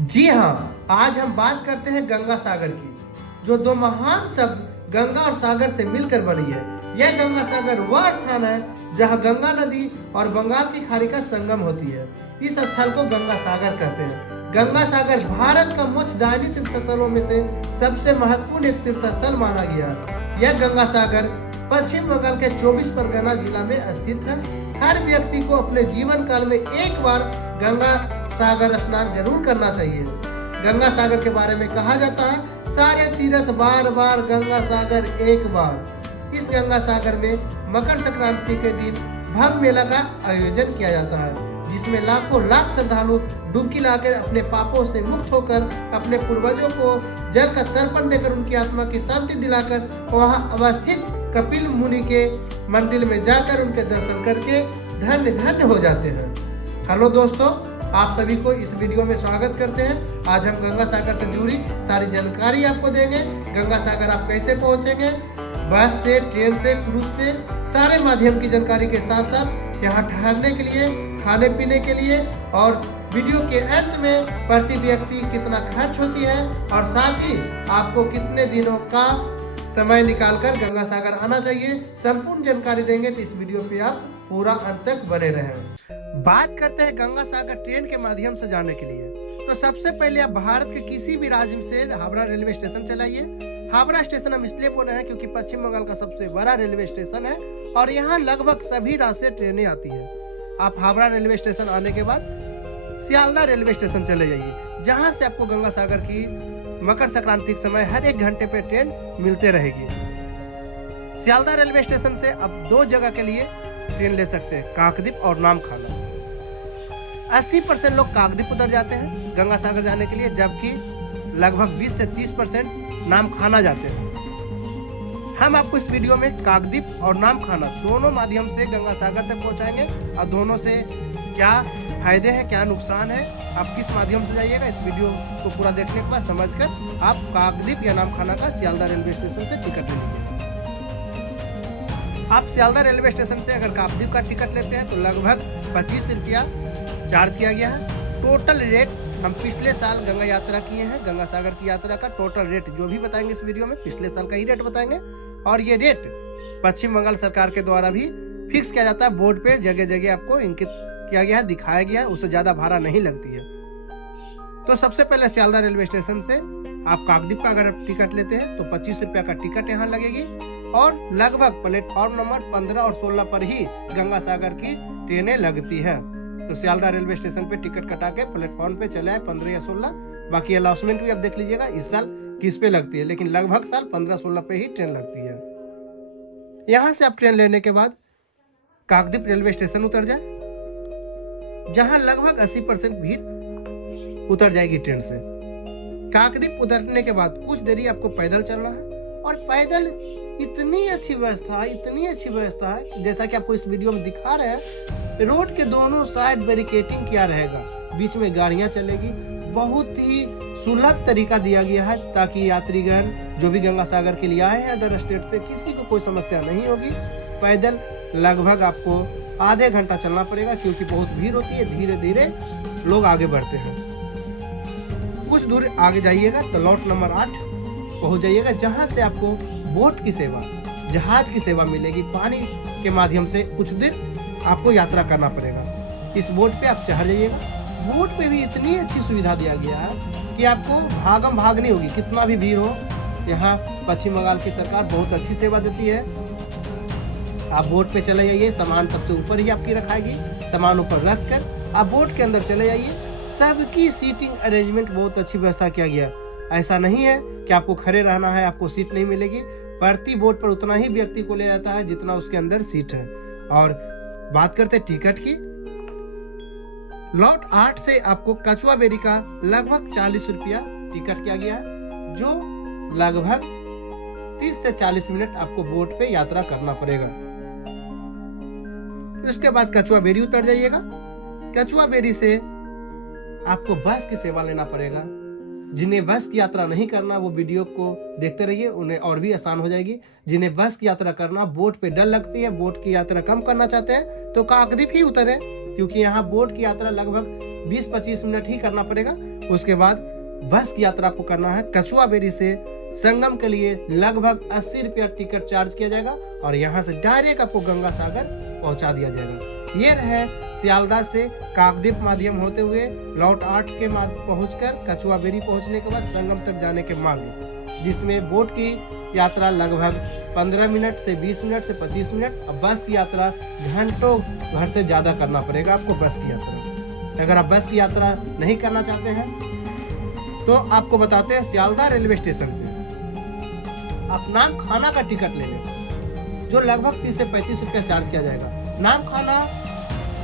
जी हाँ, आज हम बात करते हैं गंगा सागर की, जो दो महान शब्द गंगा और सागर से मिलकर बनी है। यह गंगा सागर वह स्थान है जहाँ गंगा नदी और बंगाल की खाड़ी का संगम होती है। इस स्थल को गंगा सागर कहते हैं। गंगा सागर भारत का मोक्षदायिनी तीर्थस्थलों में से सबसे महत्वपूर्ण एक तीर्थस्थल माना गया। यह गंगा सागर पश्चिम बंगाल के 24 परगना जिला में स्थित है। हर व्यक्ति को अपने जीवन काल में एक बार गंगा सागर स्नान जरूर करना चाहिए। गंगा सागर के बारे में कहा जाता है, सारे तीर्थ बार बार गंगा सागर एक बार। इस गंगा सागर में मकर संक्रांति के दिन भव्य मेला का आयोजन किया जाता है, जिसमें लाखों लाख श्रद्धालु डुबकी लगाकर अपने पापों से मुक्त होकर अपने पूर्वजों को जल का तर्पण देकर उनकी आत्मा की शांति दिलाकर वहां अवस्थित कपिल मुनि के मंदिर में जाकर उनके दर्शन करके धन्य धन्य हो जाते हैं। हेलो दोस्तों, आप सभी को इस वीडियो में स्वागत करते हैं। आज हम गंगा सागर से जुड़ी सारी जानकारी आपको देंगे। गंगा सागर आप कैसे पहुंचेंगे, बस से, ट्रेन से, क्रूज से, सारे माध्यम की जानकारी के साथ साथ यहाँ ठहरने के लिए, खाने पीने के लिए और वीडियो के अंत में प्रति व्यक्ति कितना खर्च होती है और साथ ही आपको कितने दिनों का समय निकालकर गंगा सागर आना चाहिए, संपूर्ण जानकारी देंगे। तो इस वीडियो पे आप पूरा अंत तक बने रहें। बात करते हैं गंगा सागर ट्रेन के माध्यम से जाने के लिए। तो सबसे पहले आप भारत के किसी भी राज्य से हावड़ा रेलवे स्टेशन चलाइए। हावड़ा स्टेशन हम इसलिए बोले हैं क्योंकि पश्चिम बंगाल का सबसे बड़ा रेलवे स्टेशन है और यहाँ लगभग सभी राज्य से ट्रेनें आती है। आप हावड़ा रेलवे स्टेशन आने के बाद सियालदह रेलवे स्टेशन चले जाइए, जहाँ से आपको गंगा सागर की मकर संक्रांति के समय हर 1 घंटे पे ट्रेन मिलते रहेगी। सियालदह रेलवे स्टेशन से आप 2 जगह के लिए ट्रेन ले सकते हैं, काकद्वीप और नामखाना। 80% लोग काकद्वीप उतर जाते हैं गंगा सागर जाने के लिए, जबकि लगभग 20 से 30% नामखाना जाते हैं। हम आपको इस वीडियो में काकद्वीप और नामखाना दोनों माध्यम से गंगा सागर तक पहुंचाएंगे और दोनों से क्या फायदे हैं, क्या नुकसान है, आप किस माध्यम से जाइएगा। इस वीडियो को पूरा देखने के बाद समझकर आप काकद्वीप या नामखाना का सियालदह रेलवे स्टेशन से टिकट ले लीजिए। आप सियालदह रेलवे स्टेशन से अगर काकद्वीप का टिकट लेते हैं तो लगभग 25 रुपया चार्ज किया गया है। टोटल रेट हम पिछले साल गंगा यात्रा किए हैं, गंगा सागर की यात्रा का टोटल रेट जो भी बताएंगे इस वीडियो में पिछले साल का ही रेट बताएंगे। और ये रेट पश्चिम बंगाल सरकार के द्वारा भी फिक्स किया जाता है, बोर्ड पे जगह जगह आपको इंकित किया गया है, दिखाया गया है, उससे ज्यादा भाड़ा नहीं लगती है। तो सबसे पहले सियालदह रेलवे स्टेशन से आप काकद्वीप का अगर टिकट लेते हैं तो 25 रुपया का टिकट यहाँ लगेगी और लगभग प्लेटफॉर्म नंबर 15 और 16 पर ही गंगा सागर की ट्रेनें लगती है। तो सियालदह रेलवे स्टेशन पे टिकट कटा के प्लेटफॉर्म पे चले आए 15 या 16। बाकी अनाउंसमेंट भी आप देख लीजिएगा इस साल किस पे लगती है, लेकिन लगभग साल 15-16 पे ही ट्रेन लगती है। यहाँ से आप ट्रेन लेने के बाद काकद्वीप रेलवे स्टेशन उतर जाए, जहां लगभग 80% भीड़ उतर जाएगी ट्रेन से। काकद्वीप उतरने के बाद कुछ देरी आपको पैदल चलना है और पैदल इतनी अच्छी व्यवस्था है जैसा कि आपको इस वीडियो में दिखा रहे हैं। रोड के दोनों साइड बैरिकेटिंग किया रहेगा, बीच में गाड़ियां चलेगी। बहुत ही सुलभ तरीका दिया गया है ताकि यात्रीगण जो भी गंगा सागर के लिए आए हैं अदर स्टेट से, किसी को कोई समस्या नहीं होगी। पैदल लगभग आपको आधे घंटा चलना पड़ेगा क्योंकि बहुत भीड़ होती है, धीरे धीरे लोग आगे बढ़ते हैं। कुछ दूर आगे जाइएगा तो लॉट नंबर 8 पहुंच जाइएगा, जहां से आपको बोट की सेवा, जहाज की सेवा मिलेगी। पानी के माध्यम से कुछ देर आपको यात्रा करना पड़ेगा। इस बोट पे आप चढ़ जाइएगा। बोट पे भी इतनी अच्छी सुविधा दिया गया है कि आपको भागम भाग नहीं होगी, कितना भी भीड़ हो। यहाँ पश्चिम बंगाल की सरकार बहुत अच्छी सेवा देती है। आप बोट पे चले जाइए, सामान सबसे ऊपर ही आपकी रखाएगी, सामान ऊपर रख कर आप बोट के अंदर चले जाइए। सबकी सीटिंग अरेंजमेंट बहुत अच्छी व्यवस्था किया गया। ऐसा नहीं है कि आपको खड़े रहना है, आपको सीट नहीं मिलेगी। प्रति बोट पर उतना ही व्यक्ति को ले जाता है जितना उसके अंदर सीट है। और बात करते टिकट की, लॉट 8 से आपको कछुआ बेरी का लगभग 40 रुपया टिकट किया गया है, जो लगभग 30 से 40 मिनट आपको बोट पे यात्रा करना पड़ेगा। उसके बाद कछुआ बेरी उतर जाइएगा। कछुआ बेरी से आपको बस की सेवा लेना पड़ेगा। जिन्हें बस की यात्रा नहीं करना वो वीडियो को देखते रहिए, उन्हें और भी आसान हो जाएगी। जिन्हें बस की यात्रा करना, बोट पे डर लगती है, बोट की यात्रा कम करना चाहते हैं तो काकद्वीप ही उतरे, क्योंकि यहाँ बोट की यात्रा लगभग 20-25 मिनट ही करना पड़ेगा। उसके बाद बस की यात्रा आपको करना है। कछुआ बेरी से संगम के लिए लगभग 80 रुपया टिकट चार्ज किया जाएगा और यहाँ से डायरेक्ट आपको गंगा सागर पहुंचा दिया जाएगा। ये रहे सियालदह से काकद्वीप माध्यम होते हुए लौट 8 के पहुंचकर कछुआ बेरी पहुंचने के बाद संगम तक जाने के मार्ग, जिसमें बोट की यात्रा लगभग 15 मिनट से 20 मिनट से 25 मिनट और बस की यात्रा घंटों भर से ज्यादा करना पड़ेगा आपको बस की यात्रा। अगर आप बस की यात्रा नहीं करना चाहते हैं तो आपको बताते हैं सियालदह रेलवे स्टेशन से आप नाम खाना का टिकट ले लें, जो लगभग 30 से 35 रुपया चार्ज किया जाएगा। नाम खाना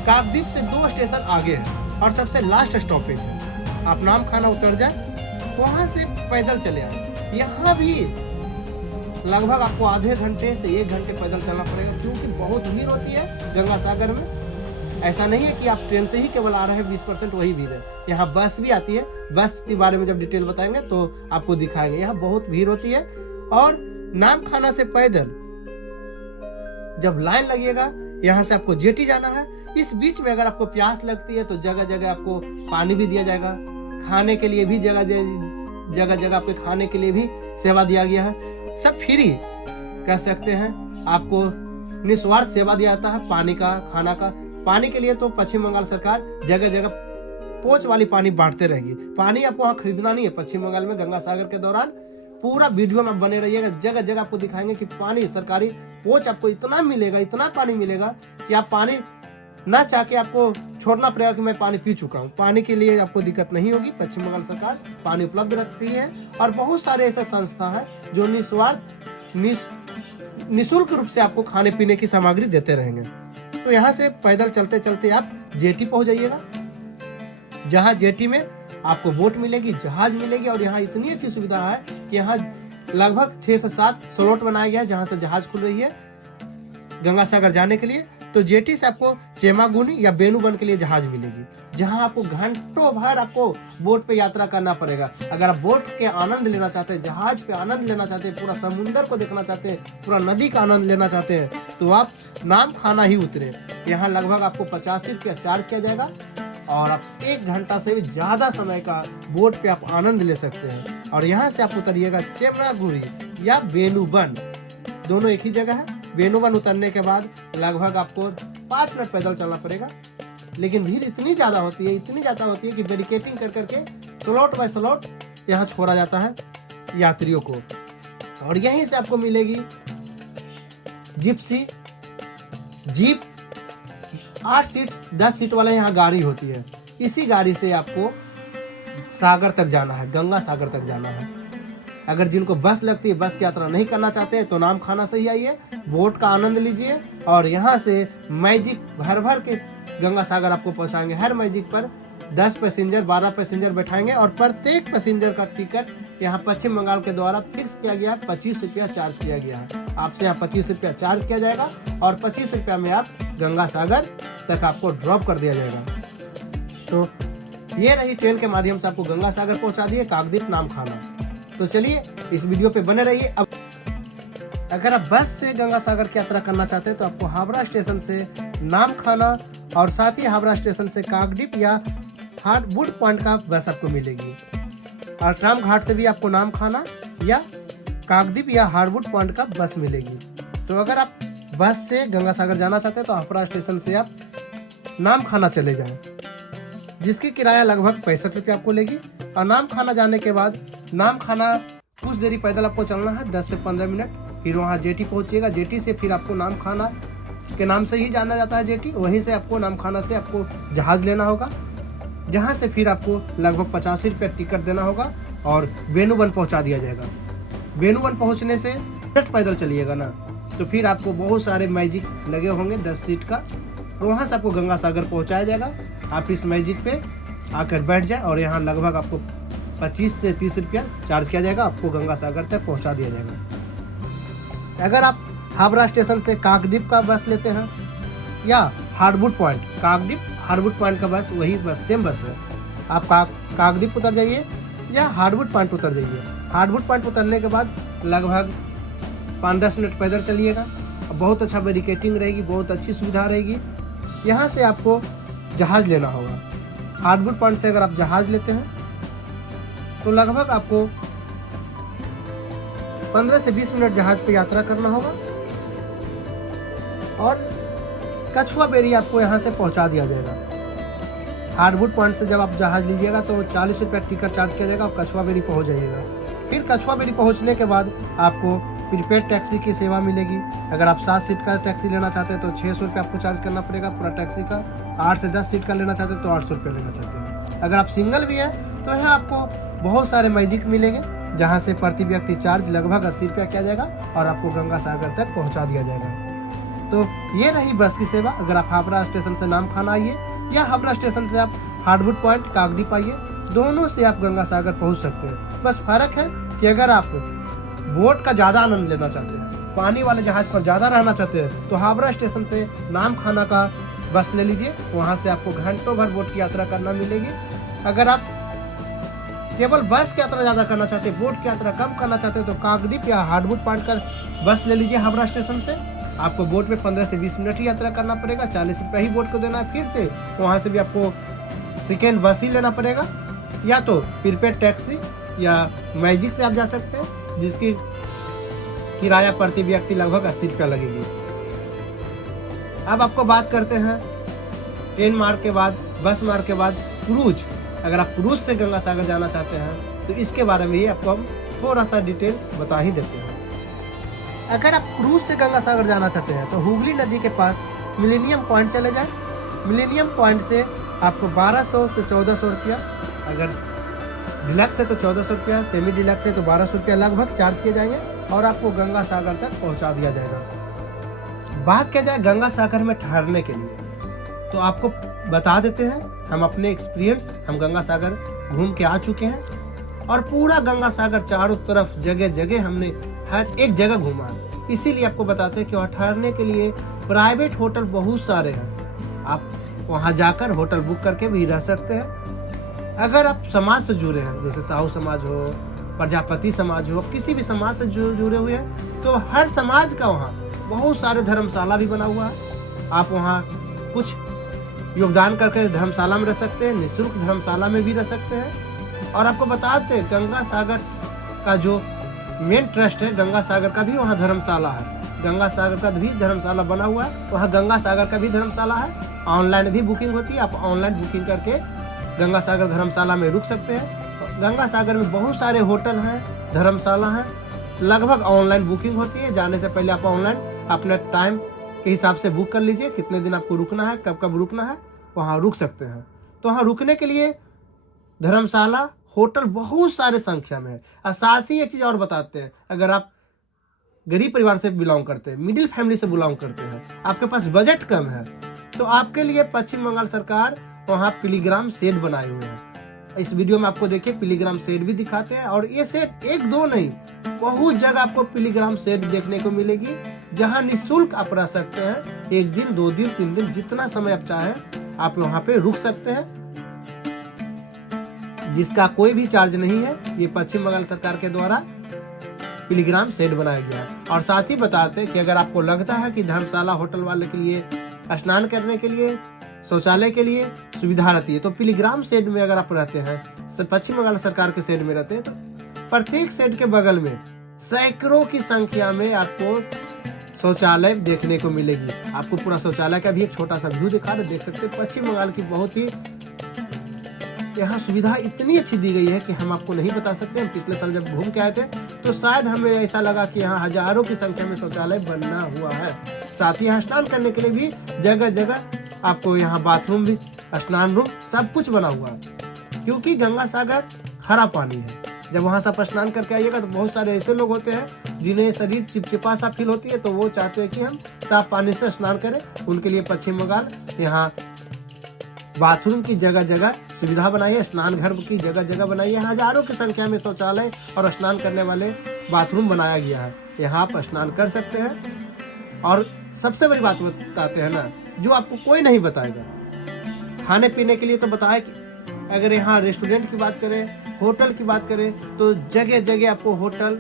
काकद्वीप से 2 स्टेशन आगे है और सबसे लास्ट स्टॉपेज है। आप नाम खाना उतर जाए, वहां से पैदल चले आए। यहाँ भी लगभग आपको आधे घंटे से 1 घंटे पैदल चलना पड़ेगा, क्योंकि बहुत भीड़ होती है गंगा सागर में। ऐसा नहीं है कि आप ट्रेन से ही केवल आ रहे हैं, 20% वही भीड़ है। यहाँ बस भी आती है, बस के बारे में जब डिटेल बताएंगे तो आपको दिखाएंगे। यहाँ बहुत भीड़ होती है और नाम खाना से पैदल जब लाइन लगेगा, यहाँ से आपको जेटी जाना है। इस बीच में अगर आपको प्यास लगती है तो जगह जगह आपको पानी भी दिया जाएगा, खाने के लिए भी जगह जगह आपके खाने के लिए भी सेवा दिया गया है। सब फ्री कह सकते हैं, आपको निस्वार्थ सेवा दिया जाता है पानी का, खाना का। पानी के लिए तो पश्चिम बंगाल सरकार जगह जगह पोच वाली पानी बांटते रहेगी। पानी आपको वहाँ खरीदना नहीं है। पश्चिम बंगाल में गंगा सागर के दौरान पूरा वीडियो में बने रहिएगा, जगह जगह आपको दिखाएंगे कि पानी सरकारी पोच आपको इतना मिलेगा, इतना पानी मिलेगा कि आप पानी ना चाह के आपको छोड़ना पड़ेगा कि मैं पानी पी चुका हूँ। पानी के लिए आपको दिक्कत नहीं होगी। पश्चिम बंगाल सरकार पानी उपलब्ध रखती है और बहुत सारे ऐसे संस्था है जो निस्वार्थ निःशुल्क रूप से आपको खाने पीने की सामग्री देते रहेंगे। तो यहाँ से पैदल चलते चलते आप जेटी पहुंच जाइएगा, जहाँ जेटी में आपको बोट मिलेगी, जहाज मिलेगी और यहाँ इतनी अच्छी सुविधा है कि यहाँ लगभग 6 से 7 स्लॉट बनाया गया है जहाँ से जहाज खुल रही है गंगा सागर जाने के लिए। तो जेटी से आपको चेमागुनी या बेनुबन के लिए जहाज मिलेगी, जहां आपको घंटों भर आपको बोट पे यात्रा करना पड़ेगा। अगर आप बोट के आनंद लेना चाहते हैं, जहाज पे आनंद लेना चाहते हैं, पूरा समुंदर को देखना चाहते हैं, पूरा नदी का आनंद लेना चाहते हैं, तो आप नाम खाना ही उतरे। यहाँ लगभग आपको 85 रुपया चार्ज किया जाएगा और आप 1 घंटा से भी ज्यादा समय का बोट पे आप आनंद ले सकते हैं। और यहाँ से आप उतरिएगा चेमागुनी या बेनुबन, दोनों एक ही जगह है। बेनुबन उतरने के बाद लगभग आपको 5 मिनट पैदल चलना पड़ेगा, लेकिन भीड़ इतनी ज्यादा होती है कि बैरिकेटिंग कर करके स्लॉट बाय स्लॉट यहाँ छोड़ा जाता है यात्रियों को। और यहीं से आपको मिलेगी जिप्सी जीप, 8 सीट 10 सीट वाला यहाँ गाड़ी होती है। इसी गाड़ी से आपको सागर तक जाना है, गंगा सागर तक जाना है। अगर जिनको बस लगती है, बस की यात्रा नहीं करना चाहते हैं, तो नाम खाना से ही आइए, बोट का आनंद लीजिए और यहाँ से मैजिक भर भर के गंगा सागर आपको पहुँचाएंगे। हर मैजिक पर 10 पैसेंजर 12 पैसेंजर बैठाएंगे और प्रत्येक पैसेंजर का टिकट यहाँ पश्चिम बंगाल के द्वारा फिक्स किया गया है, 25 रुपया चार्ज किया गया है। आपसे यहाँ 25 रुपया चार्ज किया जाएगा और 25 रुपया में आप गंगा सागर तक आपको ड्रॉप कर दिया जाएगा। तो ये रही ट्रेन के माध्यम से आपको गंगा सागर पहुँचा दिए काकद्वीप नाम खाना। तो चलिए इस वीडियो पे बने रहिए। अब अगर आप बस से गंगा सागर की यात्रा करना चाहते हैं तो आपको हावड़ा स्टेशन से नाम खाना और साथ ही हावड़ा स्टेशन से काकद्वीप या हार्डवुड पॉइंट का बस आपको मिलेगी। अल्ट्राम घाट से भी आपको नाम खाना या काकद्वीप या हार्डवुड पॉइंट का बस मिलेगी। तो अगर आप बस से गंगा सागर जाना चाहते हैं तो हावड़ा स्टेशन से आप नाम खाना चले जाएं, जिसकी किराया लगभग 65 रुपये आपको लेगी। और नाम खाना जाने के बाद नाम खाना कुछ देरी पैदल आपको चलना है, 10 से 15 मिनट, फिर वहाँ जेटी पहुँचिएगा। जेटी से फिर आपको नाम खाना के नाम से ही जाना जाता है जेटी, वहीं से आपको नाम खाना से आपको जहाज लेना होगा, जहाँ से फिर आपको लगभग 85 रुपये टिकट देना होगा और बेनुबन पहुँचा दिया जाएगा। बेनुबन पहुँचने से पैदल चलिएगा ना, तो फिर आपको बहुत सारे मैजिक लगे होंगे 10 सीट का, वहाँ से आपको गंगा सागर पहुँचाया जाएगा। आप इस मैजिक पे आकर बैठ जाए और यहाँ लगभग आपको 25 से 30 रुपया चार्ज किया जाएगा, आपको गंगा सागर तक पहुँचा दिया जाएगा। अगर आप हावड़ा स्टेशन से काकद्वीप का बस लेते हैं या hardwood point, Kakdwip hardwood point का बस वही बस सेम बस है, आप काकद्वीप उतर जाइए या हार्डवुड पॉइंट उतर जाइए। हार्डवुड पॉइंट उतरने के बाद लगभग 5-10 मिनट पैदल चलिएगा। बहुत अच्छा बैरिकेटिंग रहेगी, बहुत अच्छी सुविधा रहेगी। यहाँ से आपको जहाज लेना होगा हार्डवुड पॉइंट से अगर आप जहाज लेते हैं तो लगभग आपको 15 से 20 मिनट जहाज पे यात्रा करना होगा और कछुआ बेरी आपको यहाँ से पहुँचा दिया जाएगा। हार्डवुड पॉइंट से जब आप जहाज लीजिएगा तो 40 रुपये टिकट चार्ज किया जाएगा और कछुआ बेरी पहुँच जाइएगा। फिर कछुआ बेरी पहुँचने के बाद आपको प्रीपेड टैक्सी की सेवा मिलेगी। अगर आप 7 सीट का टैक्सी लेना चाहते हैं तो 600 रुपये आपको चार्ज करना पड़ेगा पूरा टैक्सी का। 8 से 10 सीट का लेना चाहते हैं तो 800 रुपये लेना चाहते हैं। अगर आप सिंगल भी हैं तो यहाँ आपको बहुत सारे मैजिक मिलेंगे जहाँ से प्रति व्यक्ति चार्ज लगभग 80 रुपया किया जाएगा और आपको गंगा सागर तक पहुँचा दिया जाएगा। तो ये रही बस की सेवा। अगर आप हावड़ा स्टेशन से नामखाना आइए या हावड़ा स्टेशन से आप हार्डवुड पॉइंट कागदी पाइए, दोनों से आप गंगा सागर पहुँच सकते हैं। बस फर्क है कि अगर आप बोट का ज़्यादा आनंद लेना चाहते हैं, पानी वाले जहाज पर ज़्यादा रहना चाहते हैं तो हावड़ा स्टेशन से नामखाना का बस ले लीजिए। वहाँ से आपको घंटों भर बोट की यात्रा करना मिलेगी। अगर आप केवल बस की यात्रा ज़्यादा करना चाहते हैं, बोट की यात्रा कम करना चाहते हैं तो काकद्वीप या हार्डवुड पॉइंट का बस ले लीजिए हावड़ा स्टेशन से। आपको बोट में 15 से 20 मिनट ही यात्रा करना पड़ेगा, 40 रुपये ही बोट को देना है। फिर से वहाँ से भी आपको सेकेंड बस ही लेना पड़ेगा या तो प्रीपेड टैक्सी या मैजिक से आप जा सकते हैं जिसकी किराया प्रति व्यक्ति लगभग 80 रुपया लगेगी। अब आपको बात करते हैं ट्रेन मार्ग के बाद, बस मार्ग के बाद क्रूज। अगर आप क्रूज से गंगा सागर जाना चाहते हैं तो इसके बारे में ही आपको हम थोड़ा सा डिटेल बता ही देते हैं। अगर आप क्रूज से गंगा सागर जाना चाहते हैं तो हुगली नदी के पास मिलेनियम पॉइंट चले जाएं। मिलेनियम पॉइंट से आपको 1200 से 1400 रुपया, अगर डिलक्स है तो 1400 रुपया, सेमी डिलक्स है तो 1200 रुपया लगभग चार्ज किए जाएंगे और आपको गंगा सागर तक पहुंचा दिया जाएगा। बात किया जाए गंगा सागर में ठहरने के लिए तो आपको बता देते हैं, हम अपने एक्सपीरियंस, हम गंगा सागर घूम के आ चुके हैं और पूरा गंगा सागर चारों तरफ जगह जगह हमने हर एक जगह घूमा। इसीलिए आपको बताते हैं कि वहाँ ठहरने के लिए प्राइवेट होटल बहुत सारे हैं। आप वहाँ जाकर होटल बुक करके भी रह सकते हैं। अगर आप समाज से जुड़े हैं, जैसे साहू समाज हो, प्रजापति समाज हो, किसी भी समाज से जुड़े हुए हैं तो हर समाज का वहाँ बहुत सारे धर्मशाला भी बना हुआ है। आप वहाँ कुछ योगदान करके धर्मशाला में रह सकते हैं, निःशुल्क धर्मशाला में भी रह सकते हैं। और आपको बताते हैं गंगा सागर का जो मेन ट्रस्ट है, गंगा सागर का भी वहाँ धर्मशाला है। गंगा सागर का भी धर्मशाला बना हुआ है, वहाँ गंगा सागर का भी धर्मशाला है। ऑनलाइन भी बुकिंग होती है, आप ऑनलाइन बुकिंग करके गंगा सागर धर्मशाला में रुक सकते हैं। गंगा सागर में बहुत सारे होटल हैं, धर्मशाला हैं, लगभग ऑनलाइन बुकिंग होती है। जाने से पहले आप ऑनलाइन अपने टाइम के हिसाब से बुक कर लीजिए, कितने दिन आपको रुकना है, कब कब रुकना है, वहाँ रुक सकते हैं। तो वहाँ रुकने के लिए धर्मशाला, होटल बहुत सारे संख्या में है। और साथ ही एक चीज और बताते हैं, अगर आप गरीब परिवार से बिलोंग करते हैं, मिडिल फैमिली से बिलोंग करते हैं, आपके पास बजट कम है, तो आपके लिए पश्चिम बंगाल सरकार वहाँ पिलीग्राम शेड बनाए हुए हैं। इस वीडियो में आपको देखिए पिलीग्राम शेड भी दिखाते हैं और ये शेड एक दो नहीं, बहुत जगह आपको पिलीग्राम शेड देखने को मिलेगी जहाँ निःशुल्क आप रह सकते हैं। 1 दिन, 2 दिन, 3 दिन, जितना समय आप चाहें आप वहाँ पे रुक सकते हैं, जिसका कोई भी चार्ज नहीं है। ये पश्चिम बंगाल सरकार के द्वारा पिलीग्राम शेड बनाया गया है। और साथ ही बताते हैं कि अगर आपको लगता है कि धर्मशाला, होटल वाले के लिए स्नान करने के लिए, शौचालय के लिए सुविधा रहती है तो पिलीग्राम शेड में अगर आप रहते हैं, पश्चिम बंगाल सरकार के शेड में रहते हैं, तो प्रत्येक शेड के बगल में सैकड़ों की संख्या में आपको शौचालय देखने को मिलेगी। आपको पूरा शौचालय का भी एक छोटा सा व्यू दिखा रहे, देख सकते हैं। पश्चिम बंगाल की बहुत ही यहाँ सुविधा इतनी अच्छी दी गई है कि हम आपको नहीं बता सकते। हम पिछले साल जब घूम के आए थे तो शायद हमें ऐसा लगा कि यहाँ हजारों की संख्या में शौचालय बनना हुआ है। साथ ही यहाँ स्नान करने के लिए भी जगह जगह आपको यहाँ बाथरूम भी, स्नान रूम, सब कुछ बना हुआ है, क्योंकि गंगा सागर खारा पानी है। जब वहाँ से आप स्नान करके आइएगा तो बहुत सारे ऐसे लोग होते हैं जिन्हें शरीर चिपचिपा सा फील होती है, तो वो चाहते हैं कि हम साफ पानी से स्नान करें। उनके लिए पश्चिम बंगाल यहाँ बाथरूम की जगह जगह सुविधा बनाई है, स्नान घर की जगह जगह बनाई है, हजारों की संख्या में शौचालय और स्नान करने वाले बाथरूम बनाया गया है। यहाँ आप स्नान कर सकते हैं। और सबसे बड़ी बात बताते हैं ना, जो आपको कोई नहीं बताएगा, खाने पीने के लिए तो बताया कि अगर यहाँ रेस्टोरेंट की बात करें, होटल की बात करें, तो जगह जगह आपको होटल,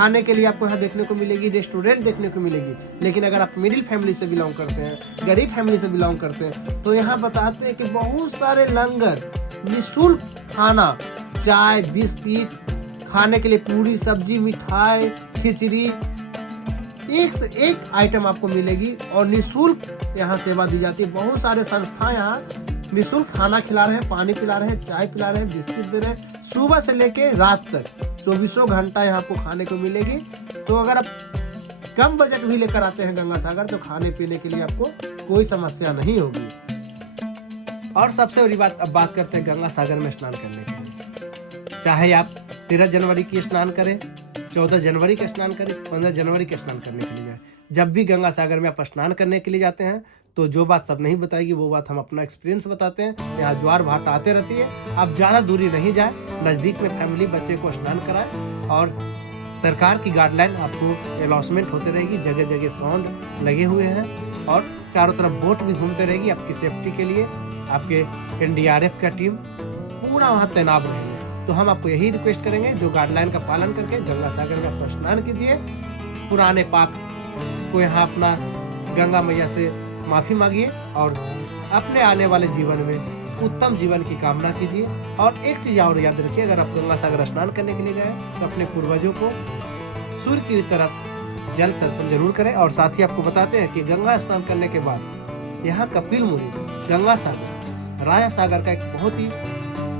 खाने के लिए आपको यहाँ देखने को मिलेगी, रेस्टोरेंट देखने को मिलेगी। लेकिन अगर आप मिडिल फैमिली से बिलोंग करते हैं, गरीब फैमिली से बिलोंग करते हैं, तो यहाँ बताते हैं कि बहुत सारे लंगर, निःशुल्क खाना, चाय, बिस्किट, खाने के लिए पूरी, सब्जी, मिठाई, खिचड़ी, एक से एक आइटम आपको मिलेगी और निःशुल्क यहाँ सेवा दी जाती है। बहुत सारे संस्थाएं यहाँ निःशुल्क खाना खिला रहे हैं, पानी पिला रहे हैं, चाय पिला रहे हैं, बिस्किट दे रहे हैं। सुबह से लेके रात तक 24 घंटा यहाँ आपको खाने को मिलेगी। तो अगर आप कम बजट भी लेकर आते हैं गंगा सागर, तो खाने पीने के लिए आपको कोई समस्या नहीं होगी। और सबसे बड़ी बात, अब बात करते हैं गंगा सागर में स्नान करने के लिए। चाहे आप 13 जनवरी की स्नान करें, 14 जनवरी का स्नान करें, 15 जनवरी का स्नान करने के लिए जाए, जब भी गंगा सागर में आप स्नान करने के लिए जाते हैं, तो जो बात सब नहीं बताएगी वो बात हम अपना एक्सपीरियंस बताते हैं। यहाँ ज्वार भाट आते रहती है, आप ज़्यादा दूरी नहीं जाए, नज़दीक में फैमिली बच्चे को स्नान कराएं। और सरकार की गाइडलाइन आपको अनाउंसमेंट होते रहेगी, जगह जगह साउंड लगे हुए हैं और चारों तरफ बोट भी घूमते रहेगी आपकी सेफ्टी के लिए। आपके NDRF का टीम पूरा वहाँ तैनात रहेंगे। तो हम आपको यही रिक्वेस्ट करेंगे, जो गाइडलाइन का पालन करके गंगा सागर में आप स्नान कीजिए, पुराने पाप को यहाँ अपना गंगा मैया से माफी मांगिए और अपने आने वाले जीवन में उत्तम जीवन की कामना कीजिए। और एक चीज और याद रखिए, अगर आप गंगा सागर स्नान करने के लिए गए तो अपने पूर्वजों को सूर्य की तरफ जल तर्पण जरूर करें। और साथ ही आपको बताते हैं कि गंगा स्नान करने के बाद यहाँ कपिल मुनि गंगा सागर, राया सागर का एक बहुत ही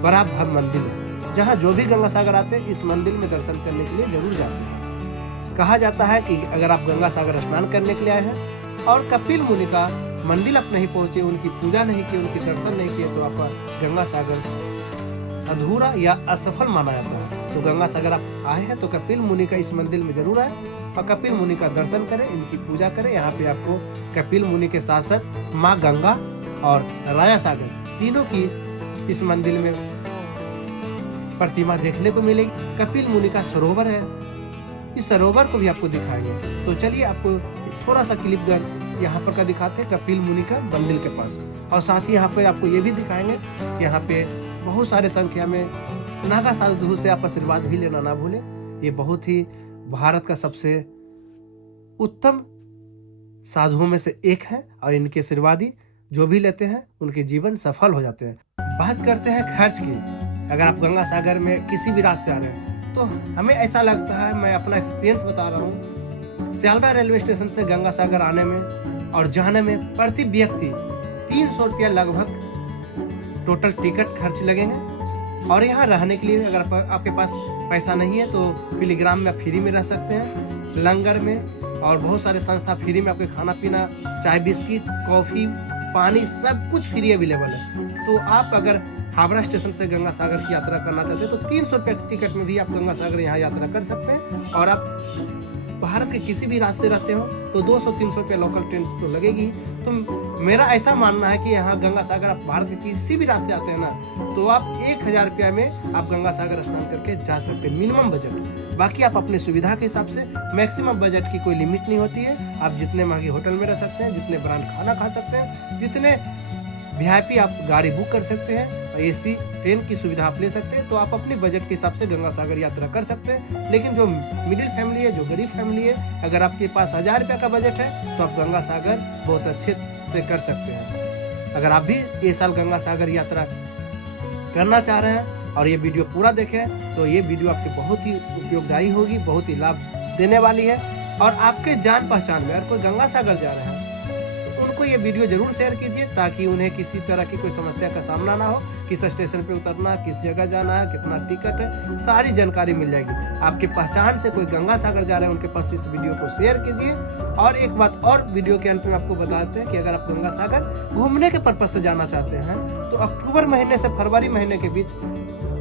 बड़ा भव्य मंदिर है, जहाँ जो भी गंगा सागर आते हैं इस मंदिर में दर्शन करने के लिए जरूर जाते हैं। कहा जाता है कि अगर आप गंगा सागर स्नान करने के लिए आए हैं और कपिल मुनि का मंदिर आप नहीं पहुंचे, उनकी पूजा नहीं की, उनके दर्शन नहीं किए, तो आपका गंगा सागर अधूरा या असफल माना जाता है। तो गंगा सागर आप आए हैं तो कपिल मुनि का इस मंदिर में जरूर आए और कपिल मुनि का दर्शन करें, इनकी पूजा करें। यहाँ पे आपको कपिल मुनि के साथ साथ माँ गंगा और राया सागर तीनों की इस मंदिर में प्रतिमा देखने को मिलेगी। कपिल मुनि का सरोवर है, इस सरोवर को भी आपको दिखाएंगे। तो चलिए आपको थोड़ा सा क्लिप यहाँ पर का दिखाते हैं कपिल मुनि का मंदिर के पास। और साथ ही यहाँ पे आपको ये भी दिखाएंगे कि यहाँ पे बहुत सारे संख्या में नागा साधु से आप आशीर्वाद भी लेना ना भूलें। ये बहुत ही भारत का सबसे उत्तम साधुओं में से एक है और इनके आशीर्वादी जो भी लेते हैं उनके जीवन सफल हो जाते हैं। बात करते हैं खर्च की। अगर आप गंगा सागर में किसी भी राज्य से आ रहे हैं तो हमें ऐसा लगता है, मैं अपना एक्सपीरियंस बता रहा हूँ, सियालदह रेलवे स्टेशन से गंगा सागर आने में और जाने में प्रति व्यक्ति 300 रुपया लगभग टोटल टिकट खर्च लगेंगे। और यहाँ रहने के लिए अगर आपके पास पैसा नहीं है तो पिलीग्राम में फ्री में रह सकते हैं, लंगर में, और बहुत सारे संस्था फ्री में आपके खाना पीना, चाय बिस्किट, कॉफी, पानी सब कुछ फ्री अवेलेबल है। तो आप अगर हावड़ा स्टेशन से गंगा सागर की यात्रा करना चाहते हैं तो 300 रुपये टिकट में भी आप गंगा सागर यहाँ यात्रा कर सकते हैं। और आप भारत के किसी भी राज्य से रहते हो तो 200-300 रुपये लोकल ट्रेन तो लगेगी। तो मेरा ऐसा मानना है कि यहाँ गंगा सागर आप भारत के किसी भी राज्य से आते हैं ना, तो आप 1000 रुपया में आप गंगा सागर स्नान करके जा सकते हैं, मिनिमम बजट। बाकी आप अपनी सुविधा के हिसाब से, मैक्सिमम बजट की कोई लिमिट नहीं होती है। आप जितने महंगे होटल में रह सकते हैं, जितने ब्रांड खाना खा सकते हैं, जितने VIP आप गाड़ी बुक कर सकते हैं, AC ट्रेन की सुविधा आप ले सकते हैं। तो आप अपने बजट के हिसाब से गंगा सागर यात्रा कर सकते हैं। लेकिन जो मिडिल फैमिली है, जो गरीब फैमिली है, अगर आपके पास 1000 रुपये का बजट है तो आप गंगा सागर बहुत अच्छे से कर सकते हैं। अगर आप भी ये साल गंगा सागर यात्रा करना चाह रहे हैं और ये वीडियो पूरा देखें तो ये वीडियो आपके बहुत ही उपयोगदायी होगी, बहुत ही लाभ देने वाली है। और आपके जान पहचान में अगर कोई गंगा सागर जा रहे हैं तो उनको ये वीडियो जरूर शेयर कीजिए, ताकि उन्हें किसी तरह की कोई समस्या का सामना ना हो। किस स्टेशन पे उतरना, किस जगह जाना है, कितना टिकट है, सारी जानकारी मिल जाएगी। आपके पहचान से कोई गंगा सागर जा रहे हैं उनके पास इस वीडियो को शेयर कीजिए। और एक बात और वीडियो के अंत में आपको बताते हैं कि अगर आप गंगा सागर घूमने के पर्पज से जाना चाहते हैं तो अक्टूबर महीने से फरवरी महीने के बीच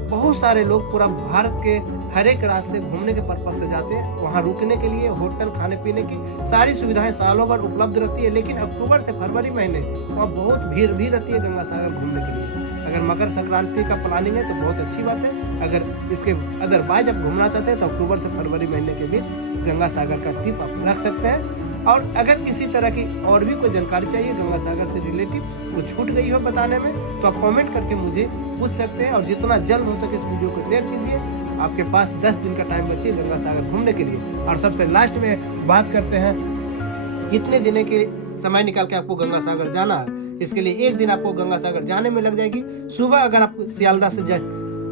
बहुत सारे लोग पूरा भारत के हर एक राज्य से घूमने के पर्पज से जाते हैं। वहाँ रुकने के लिए होटल, खाने पीने की सारी सुविधाएं सालों भर उपलब्ध रहती है। लेकिन अक्टूबर से फरवरी महीने वहाँ बहुत भीड़ भी रहती है गंगा सागर घूमने के लिए। अगर मकर संक्रांति का प्लानिंग है तो बहुत अच्छी बात है। अगर इसके अदरवाइज आप घूमना चाहते हैं तो अक्टूबर से फरवरी महीने के बीच गंगा सागर का ट्रिप आप रख सकते हैं। और अगर किसी तरह की और भी कोई जानकारी चाहिए गंगा सागर से रिलेटिव, वो छूट गई हो बताने में, तो आप कमेंट करके मुझे पूछ सकते हैं। और जितना जल्द हो सके इस वीडियो को शेयर कीजिए। आपके पास 10 दिन का टाइम बचिए गंगा सागर घूमने के लिए। और सबसे लास्ट में बात करते हैं कितने दिन के समय निकाल के आपको गंगा सागर जाना है। इसके लिए एक दिन आपको गंगा सागर जाने में लग जाएगी। सुबह अगर आप सियालदह से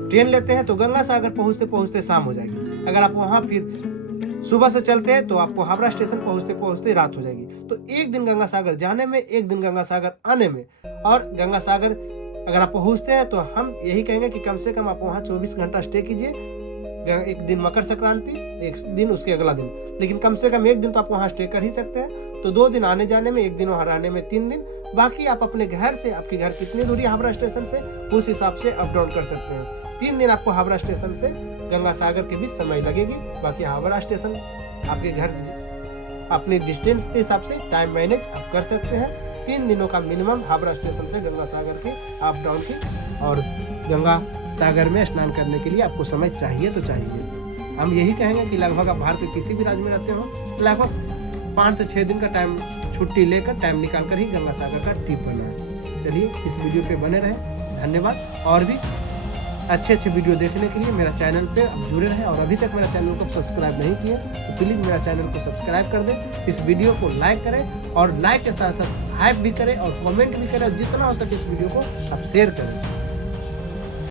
ट्रेन लेते हैं तो गंगा सागर पहुंचते पहुंचते शाम हो जाएगी। अगर आप वहां फिर सुबह से चलते हैं तो आपको हावड़ा स्टेशन पहुंचते पहुंचते रात हो जाएगी। तो एक दिन गंगा सागर जाने में, एक दिन गंगा सागर आने में। और गंगा सागर अगर आप पहुंचते हैं तो हम यही कहेंगे कि कम से कम आप वहां 24 घंटा स्टे कीजिए। एक दिन मकर संक्रांति, एक दिन उसके अगला दिन, लेकिन कम से कम एक दिन तो आप वहां स्टे कर ही सकते हैं। तो 2 दिन आने जाने में, एक दिन वहां रहने में 3 दिन। बाकी आप अपने घर से, आपके घर कितनी दूरी है हावड़ा स्टेशन से, उस हिसाब से अप डाउन कर सकते हैं। 3 दिन आपको हावड़ा स्टेशन से गंगा सागर के बीच समय लगेगी। बाकी हावड़ा स्टेशन आपके घर अपनी डिस्टेंस के हिसाब से टाइम मैनेज आप कर सकते हैं। 3 दिनों का मिनिमम हावड़ा स्टेशन से गंगा सागर के अप डाउन की, और गंगा सागर में स्नान करने के लिए आपको समय चाहिए तो चाहिए। हम यही कहेंगे कि लगभग आप भारत के किसी भी राज्य में रहते हो, लगभग 5 से 6 दिन का टाइम छुट्टी लेकर, टाइम निकाल कर ही गंगा सागर का ट्रिप बनाएं। चलिए इस वीडियो पे बने रहें, धन्यवाद। और भी अच्छे वीडियो देखने के लिए मेरा चैनल पे आप जुड़े रहें। और अभी तक मेरा चैनल को सब्सक्राइब नहीं किए तो प्लीज़ मेरा चैनल को सब्सक्राइब कर दें। इस वीडियो को लाइक करें, और लाइक के साथ साथ हाइप भी करें और कमेंट भी करें। जितना हो सके इस वीडियो को आप शेयर करें।